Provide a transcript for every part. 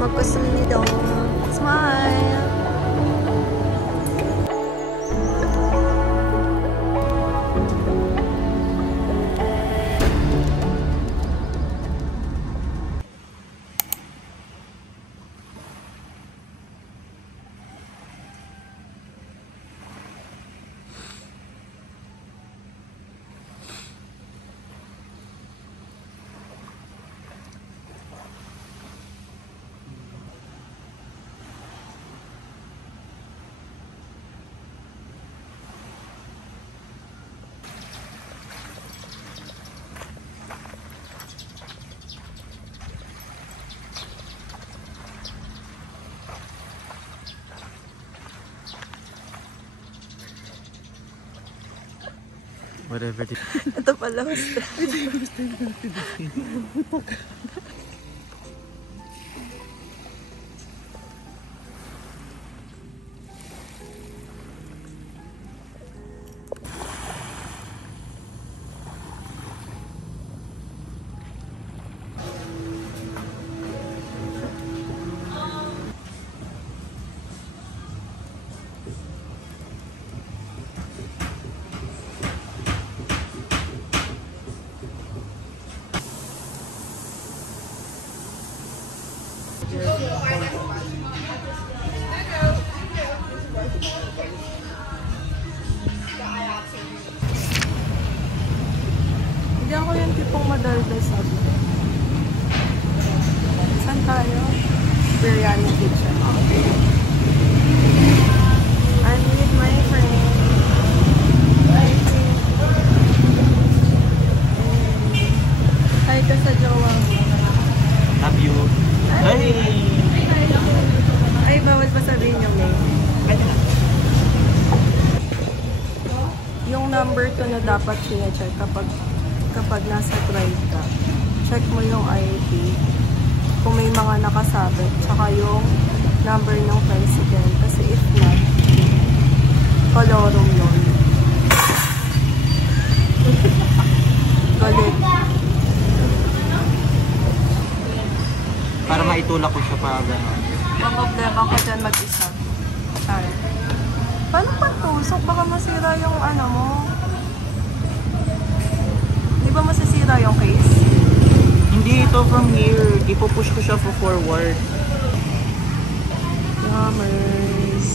magkusumidong. Smile! Whatever. Ito pala, hosta. Hindi ako yung tipong madaldal sabi ko. Saan tayo? Biryani Kitchen. Okay. I'm with my friend. Hi ka sa jowa mo. Love you. Hey! Ay, bawal pa sabihin yung name. Yung number 2 na dapat siya-check kapag nasa drive ka. Check mo yung ID. Kung may mga nakasabit. Tsaka yung number ng president. Kasi if not, kolorum yun. Galit. Para maitulak ko siya pa gano'n. Ang problema ko dyan mag-isa. Ay. Paano pa tusok? Baka masira yung ano mo. Di ba masisira yung case? Hindi ito from here. Ipupush ko siya for forward. Yummers.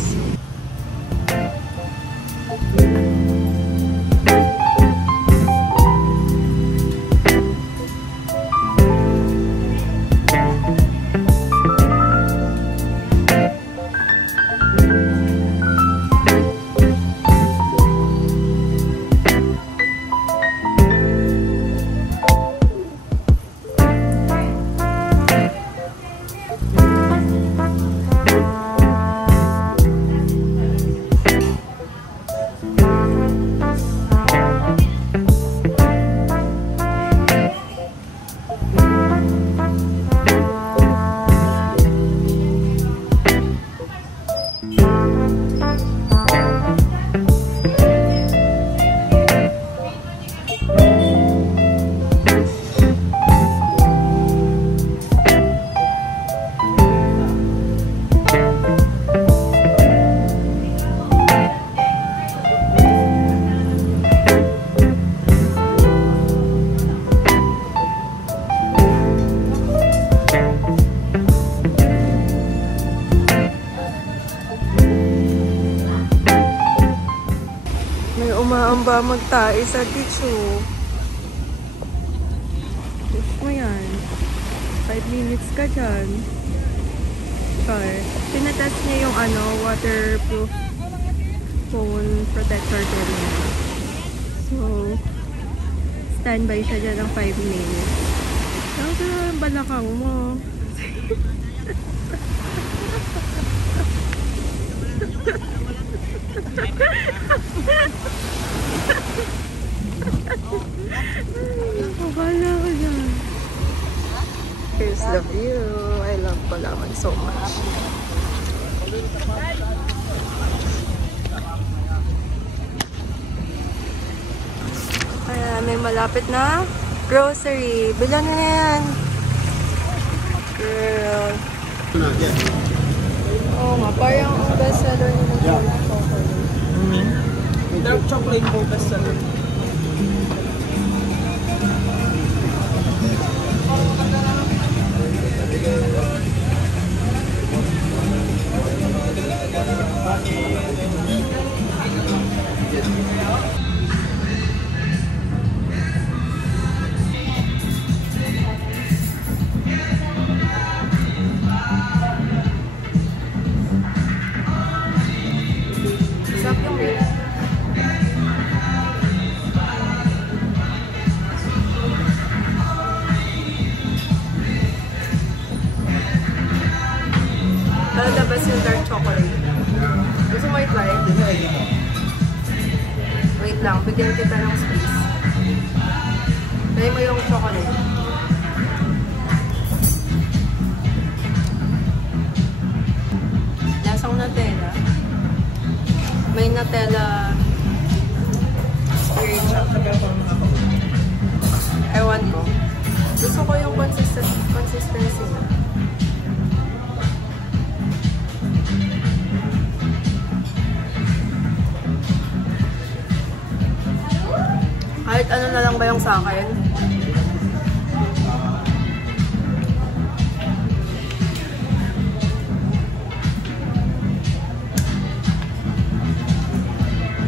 Umaamba magtae sa tissue. Push mo yan. 5 minutes ka dyan. Okay. Pinatest niya yung waterproof phone protector din niya. So, standby siya dyan ng 5 minutes. Tapos ang balakang mo. Wala ko dyan. Here's the view. I love Palawan so much. Ayan, may malapit na grocery. Bilan na yan. Girl. Oo nga, parang ang best seller nila yung chocolate. Dark chocolate po best seller. Sarap yung milk. Talaga best yung dark chocolate. Gusto mo i-try? Wait lang, bigyan kita ng space. Try mo yung chocolate. Lasang Nutella. May Nutella spirit siya. Ewan ko. Gusto ko yung consistency niya. Kahit ano na lang ba yung sa akin?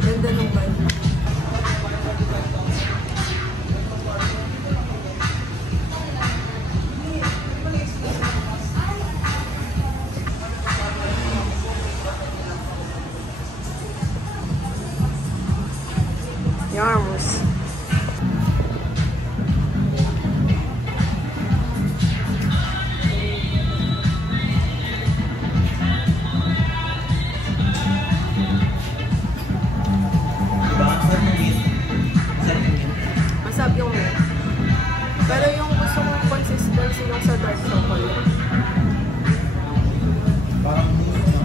Ganda nung bite. Yarmus. Masarap yung milk. Pero yung gusto mong consistency yung sa dark chocolate. Parang mousse, no?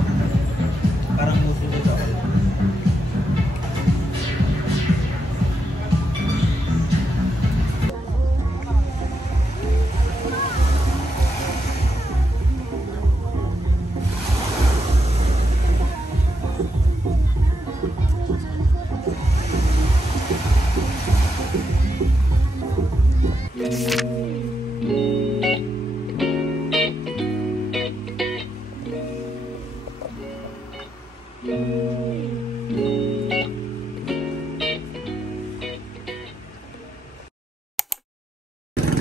Parang mousse yung chocolate.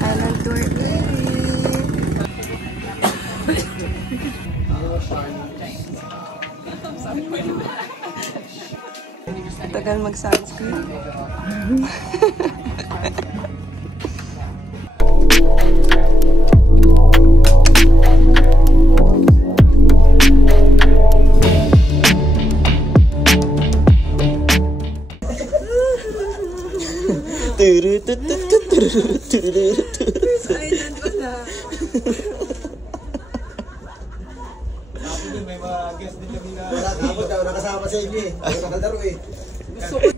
Island tour tagal mag-sunscreen. Island pala. May mga guest din kami na... Wala tapos daw nakasama sa inyo eh. Wala nakalaro eh. Gusto ko.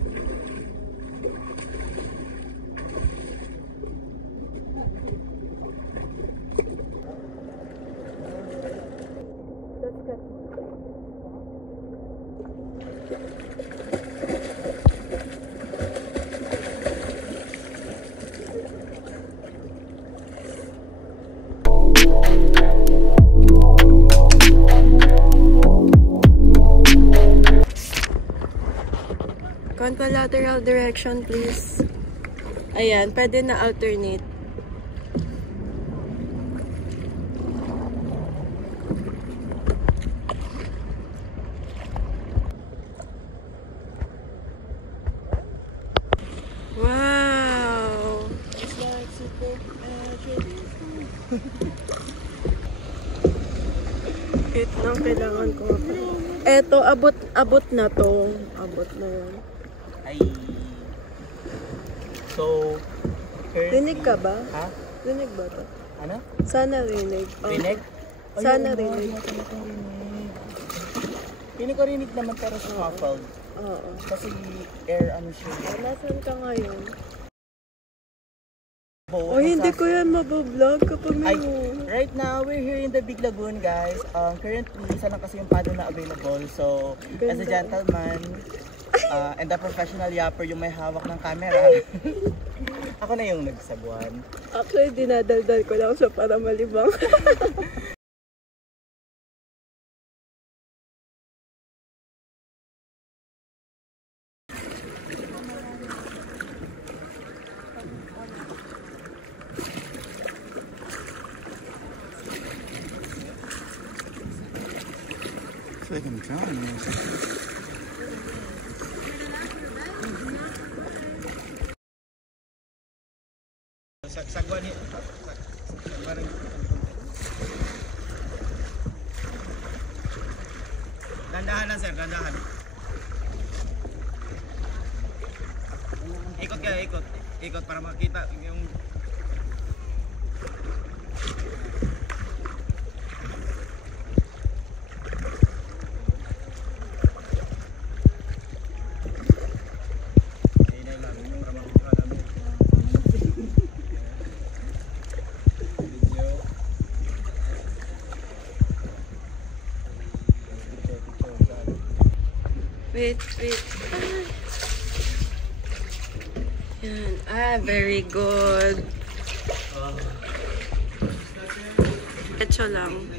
Contralateral direction, please. Ayan, pwede na alternate. Wow! It's like super ito lang kailangan ko. Eto, abot na to. Abot na yan. Ay. So, Rinig ka ba? ha? Rinig ba to? Ano? Sana rinig. Oh. Rinig? Sana Ayun, rinig. hindi ko rinig. Hindi ko rinig naman pero muffled. Oo. Kasi air ano siya. Nasaan ka ngayon? boat. Oh, hindi ko yan mabablog kapag may Right now, we're here in the Big Lagoon, guys. Currently, isa lang kasi yung paddle na available. So, as a gentleman, and a professional yapper yung may hawak ng camera, ako na yung nagsabuan. Actually, dinadaldal ko lang siya para malibang. I feel like I'm drowning. Sagwa ni. Dandahan lang, sir, dandahan. Ikot kayo, ikot. Ikot para makita yung... Wait. Yan. Very good. Echo lang.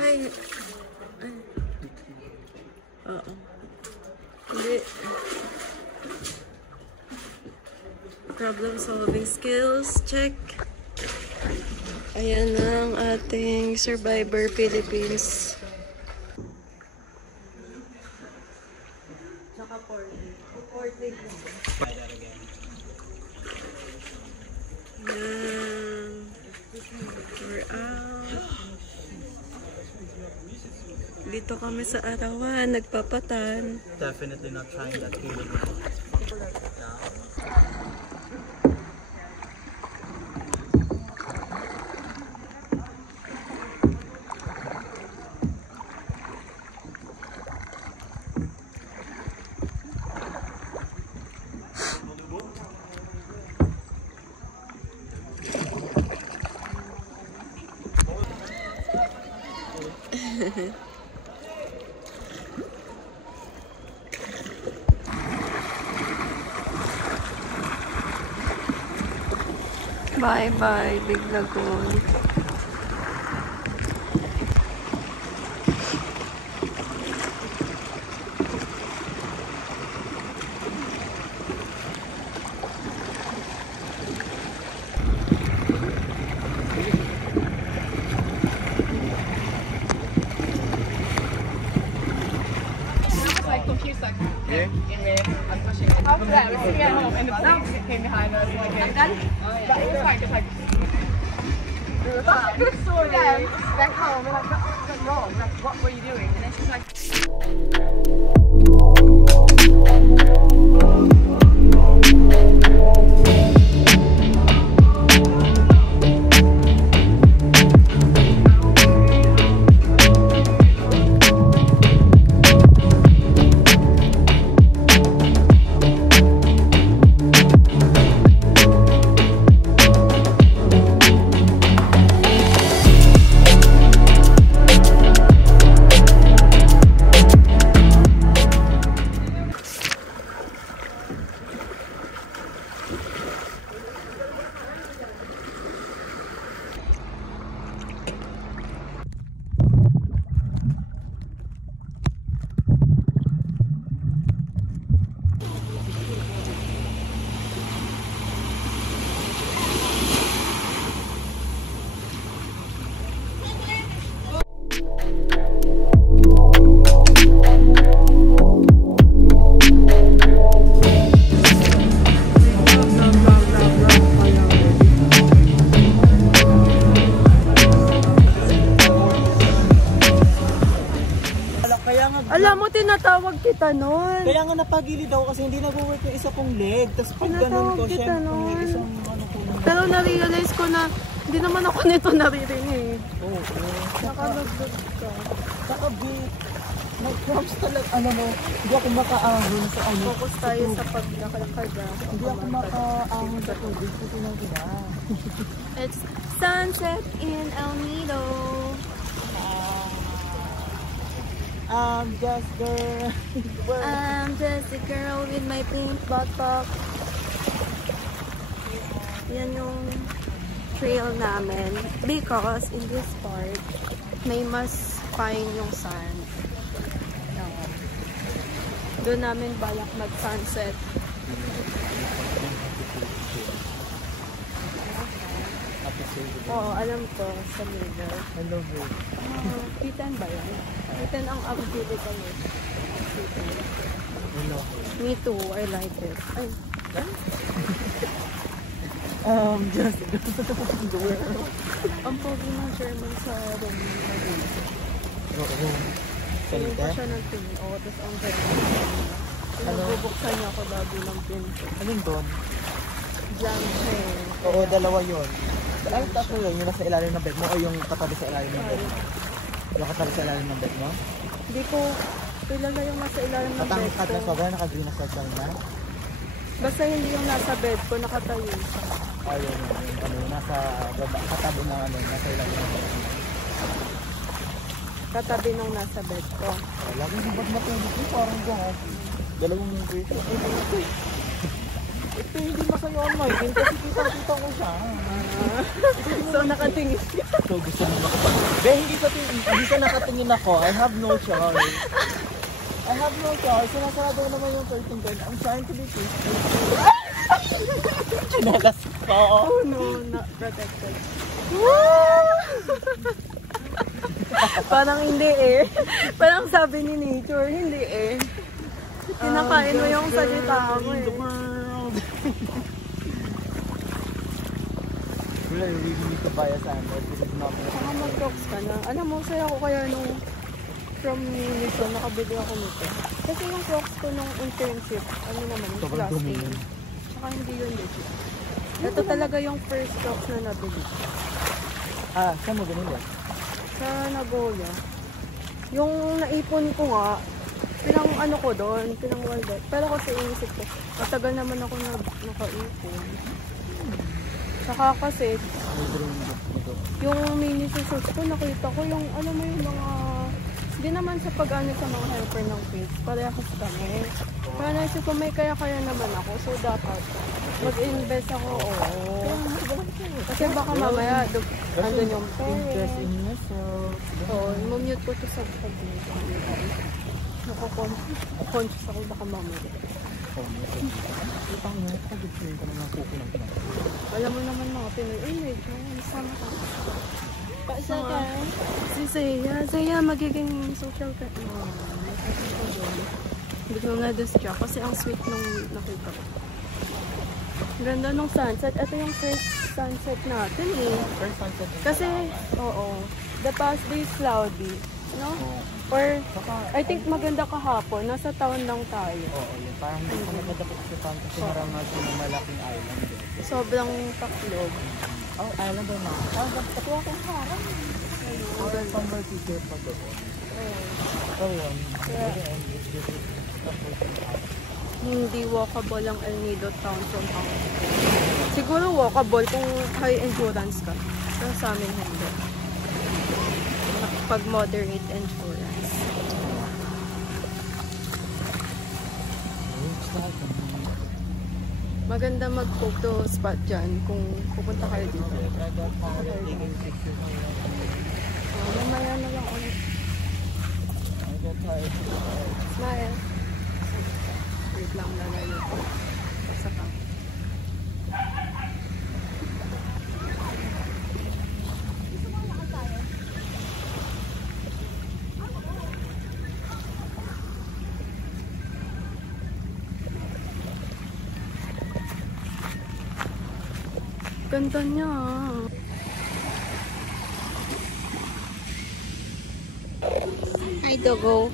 Ay. Oo. Hindi. Problem solving skills. Check. Ayan ang ating Survivor Philippines. Tsaka 40. Yan. We're out. Dito kami sa Arawan, nagpapatan. Definitely not trying that feeling. Bye-bye, Big Lagoon. After that, we're sitting at home, and the police came behind us. And then, but it was fine, just like, we were fine. So then, back home, we're like, what's wrong? Like, what were you doing? And then she's like, Alam mo, tinatawag kita nun. Kaya nga napagilid ako kasi hindi nag-work yung isa kong leg. Tapos pag ganun ko, syempre, isang ano ko. Pero na-realize ko na hindi naman ako nito naririnig. Oo. Nakalagdag ka. Nakabit. Nag-cramps talaga, ano mo, hindi ako makaahon sa ano. Focus tayo sa paglakalakad. Hindi ako makaahon sa tubig kasi nang gina. It's sunset in El Nido. Just girl. I'm just a girl with my pink backpack. Yan yung trail namin. Because in this part, may mas fine yung sand. Doon namin balak mag-sunset. Oo, alam ko. Sa middle. Hello, bro. Kitan ba yan? Kitan ang abdili kami. Kitan. Hello. Me too. I like it. Ay. Just girl. Ang pogi ng German sa Romania. Oo. Tingin Salita? ko siya ng tingin. Oo, tapos ang German. Pinabubuksan niya ako lagi ng pinto. Anong doon? Jam siya eh. Oo, dalawa yun. Ay, tatlo yun. Yung nasa ilalim ng bed mo o yung katabi sa ilalim ng bed mo? Yung katabi sa ilalim ng bed mo? Hindi ko kilala yung nasa ilalim ng bed Matangkad na ko. sobra, naka-green na circle na. Basta hindi yung nasa bed ko, nakatayo siya. Ayun, yung ano, nasa baba, katabi ng ano, nasa ilalim ng bed mo. Katabi nung nasa bed ko. Lagi yung bag matulog ko, parang gano'n. Dalawang yung grade. Ito hindi masaya online din kasi kita-kita ko siya. So nakatingin siya. So gusto mo makapag... Hindi ka nakatingin ako. I have no choice. I have no choice. Sinasarado naman yung curtain girl. I'm trying to be peaceful. Chinalas ko. Oh no, not protected. Parang hindi eh. Parang sabi ni nature, hindi eh. Kinakain mo yung salita mo eh. Well, I really need to buy a sandal. This is not Saka mag-crocs ka na. Alam mo, saya ko kaya nung from Uniqlo, nakabili ako nito. Kasi yung crocs ko nung internship, ano naman, sobrang class A. dumi yun. Saka hindi yun legit. Ito talaga yung first crocs na nabili. Saan mo ganun Sa Nagoya. Yung naipon ko nga, pinang ano ko doon, pinang wallet. Pero kasi inisip ko, matagal naman ako nakaipon. Saka kasi, yung mini shoes ko, nakita ko yung, alam mo yung mga, hindi naman sa pag-ano sa mga helper ng page, parehas kami. Kaya naisip ko, may kaya-kaya naman ako, so dapat mag-invest ako, oo. Kasi baka mamaya, andun yung Interest parents. in myself. Oo, mumute ko to sa pag-invest. Nakakonscious ako, baka mamaya. Ipang nga, pag-ibigin ka naman kuko ng pinag. Alam mo naman mga Pinoy, medyo, sama ka. Sa Si Zaya magiging social ka. Hindi ko na-distract kasi ang sweet nung nakita ko. Ganda nung sunset. Ito yung first sunset natin eh. First sunset. Kasi, oo, the past day is cloudy. No? Or, I think maganda kahapon. Nasa town lang tayo. Oo, yun. Parang hindi ko nagdadapit sa town kasi marama siya ng malaking island. Sobrang taklog. Oh, island ba na? Katuwa ko harang. Or pang teacher pa doon. So yun. Hindi walkable ang El Nido Town from Hong Siguro walkable kung high endurance ka. Pero sa amin hindi. Pag moderate endurance. Maganda mag-photo spot dyan kung pupunta kayo dito. Mamaya na lang ulit. Smile. Wait lang, lalayo ko. Basta ka. Ganda niya. Hi, Dogo.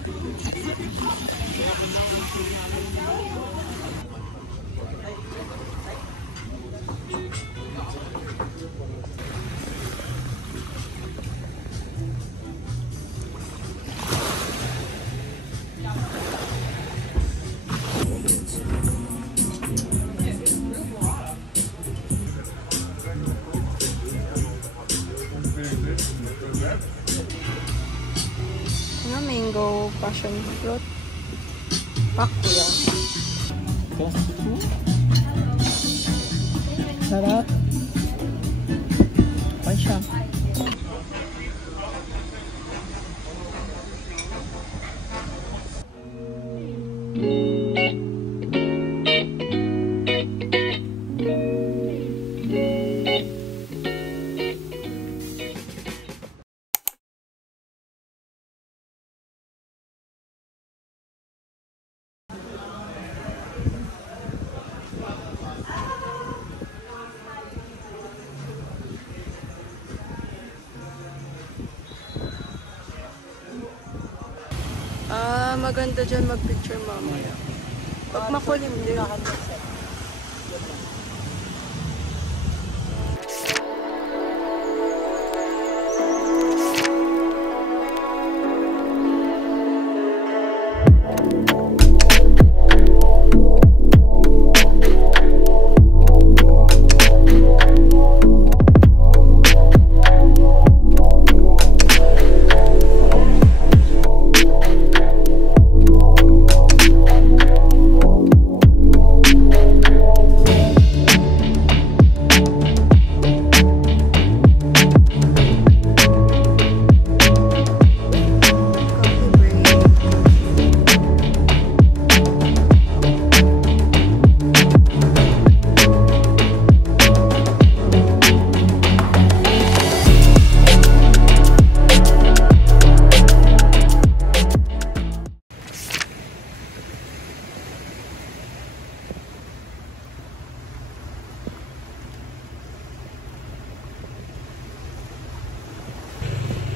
Passion fruit. Pakyo. Sarap. Ay siya. Maganda dyan mag-picture mamaya. Pag makulim din.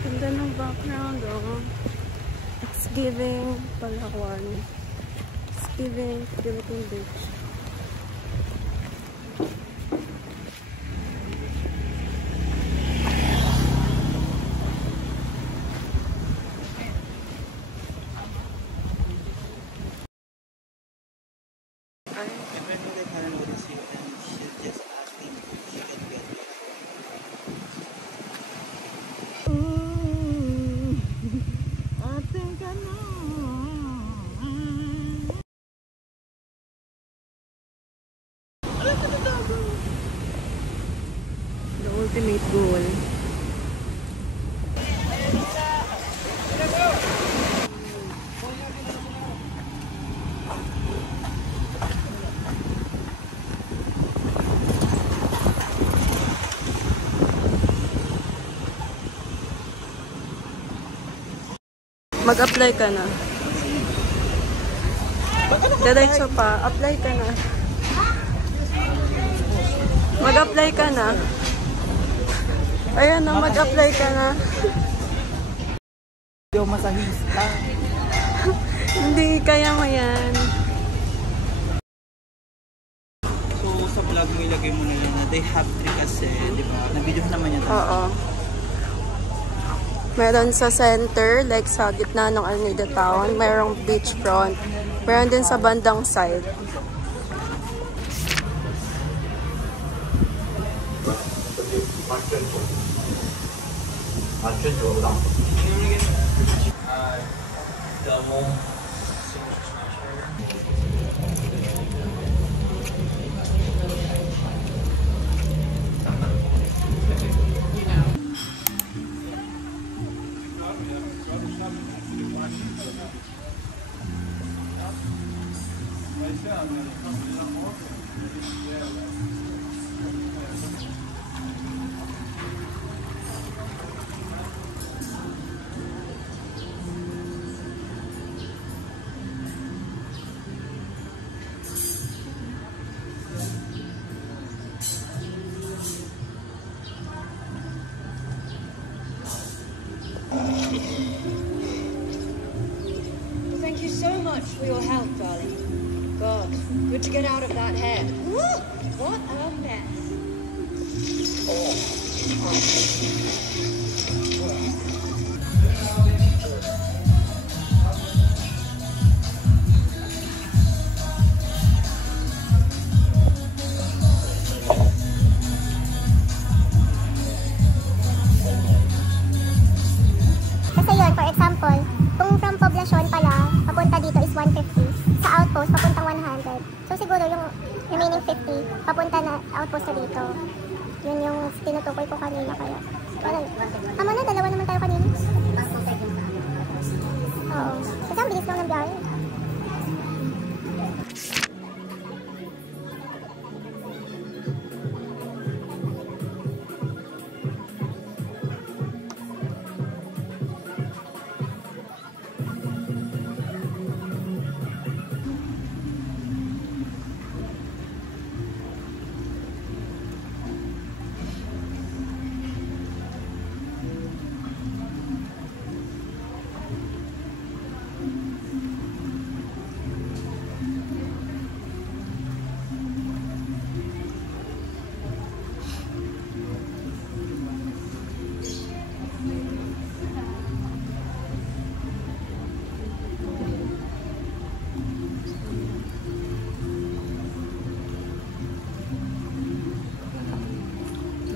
Ganda ng background, oh. It's giving Palawan. It's giving Philippine Beach. The ultimate goal. Mag-apply ka na. Diretso pa. Apply ka na. Mag-apply ka na. Ayan na, mag-apply ka na. Hindi ako masahista. Hindi, kaya mo yan. So, sa vlog mo ilagay mo na yan na they have 3 kasi, di ba? Na-video naman yan. Oo. Meron sa center, like sa gitna ng Alameda Town. Merong beachfront. Meron din sa bandang side. Thank you so much for your help, darling. God, good to get out of that head. Woo! What a mess. Kasi yun, for example, kung from poblasyon pa isa dito. Yun yung tinutukoy ko kanina kaya. Wala. Tama na, dalawa naman tayo kanina. Oo. Kasi ang bilis lang ng biyahe.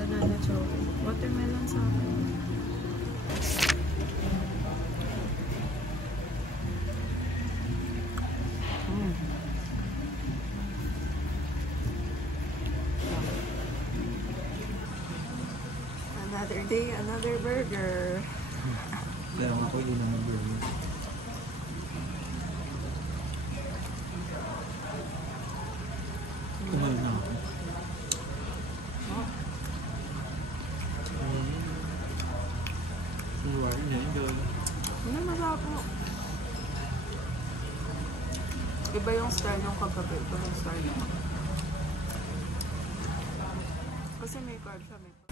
Banana choco. Watermelon sa akin. Another day, another burger. Kaya ako pwede naman yun. Kumain na ako. Kumain na yun. Ano masarap mo? Iba yung style yung kagabi. Iba yung style yung kagabi. Kasi may carb siya. May carb.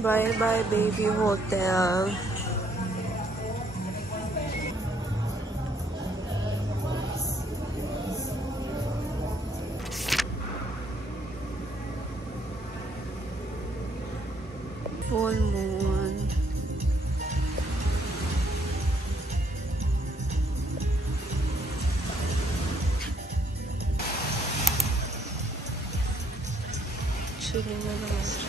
Bye bye baby hotel. Full moon. Chilling na naman siya.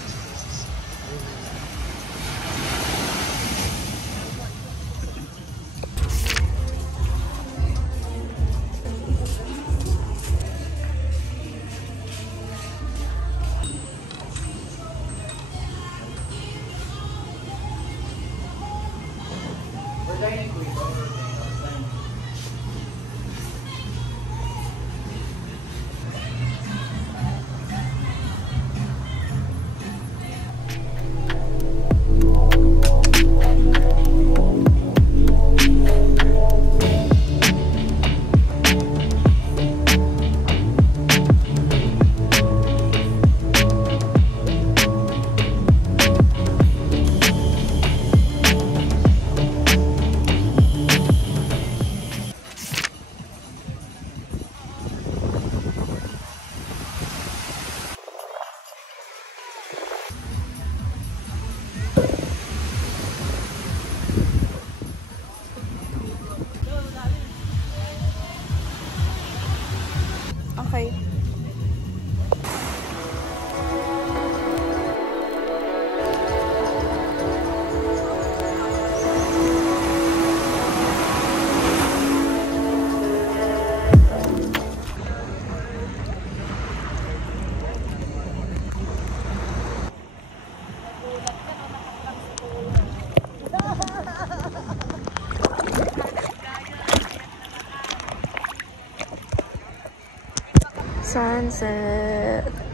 sunset.